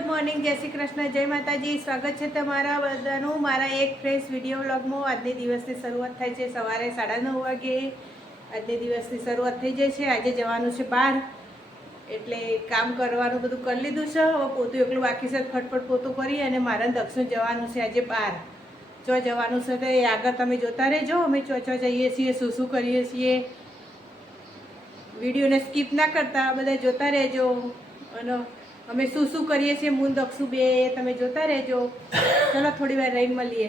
Good morning, જય શ્રી કૃષ્ણ, જય માતાજી. સ્વાગત છે તમારા બધાનું મારા એક ફ્રેશ વીડિયો વ્લોગમાં આજની દિવસની શરૂઆત થાય છે સવારે સાડા નવ વાગે. આજની દિવસની શરૂઆત થઈ જાય છે. આજે જવાનું છે બહાર. એટલે કામ કરવાનું બધું કરી લીધું છે. હવે પોતું એકલું બાકી છે, ફટફટ પોતું કરી અને મારા દક્ષિણ જવાનું છે આજે બહાર. ચો જવાનું છે તો એ આગળ તમે જોતા રહેજો. અમે ચો ચો જઈએ છીએ, શું શું કરીએ છીએ. વિડીયોને સ્કીપ ના કરતા, બધા જોતા રહેજો. અને અમે શું શું કરીએ છીએ, મૂન દક્ષુ બે તમે જોતા રહેજો. ચલો થોડી વાર રહી મળીએ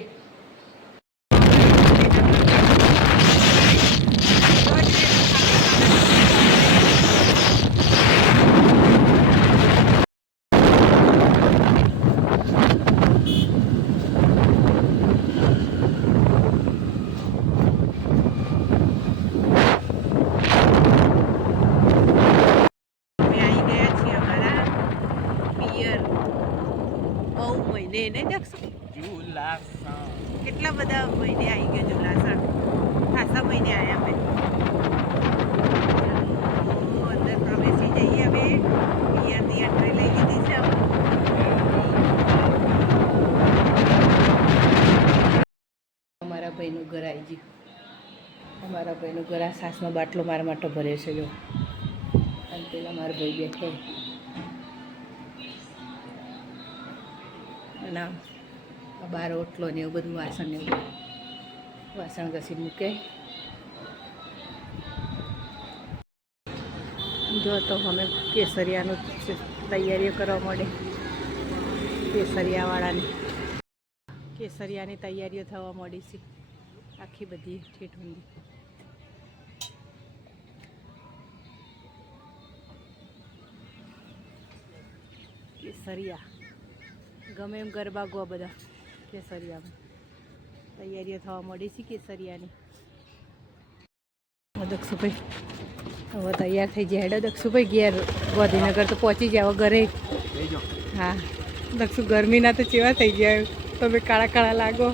અમે આવી ગયા છીએ અમારા પિયર બહુ એને ને જુલાસણ. કેટલા બધા મહિને આવી ગયા જુલાસણ? ખાસા મહિને આવ્યા અમે. અંદર પ્રવેશી જઈએ અમે અહીંયાની એન્ટ્રી લઈ લીધી છે અમે. અમારા ભાઈનું ઘર આવી ગયું. અમારા ભાઈનું ઘર આ સાસનો બાટલો મારા માટે ભરે છે જો. અને પેલા મારા ભાઈ બેઠો. અને બહાર ઓટલો ને એવું બધું, વાસણ ને એવું વાસણ ઘસી મૂકે. જો તો અમે કેસરિયાનું તૈયારીઓ કરવા માંડે. કેસરિયાવાળાની. કેસરિયાની તૈયારીઓ થવા માંડી છે. આખી બધી ઠેઠ કેસરિયા. ગમે એમ ગરબા ગો બધા કેસરિયામાં. તૈયારીઓ થવા મળી છે કેસરિયાની. દક્ષુભાઈ હવે તૈયાર થઈ જાય હેડો. દક્ષુભાઈ ઘેર ગાંધીનગર તો પહોંચી જાવ ઘરે. હા દક્ષુ ગરમીના તો ચેવા થઈ ગયા. તમે કાળા કાળા લાગો.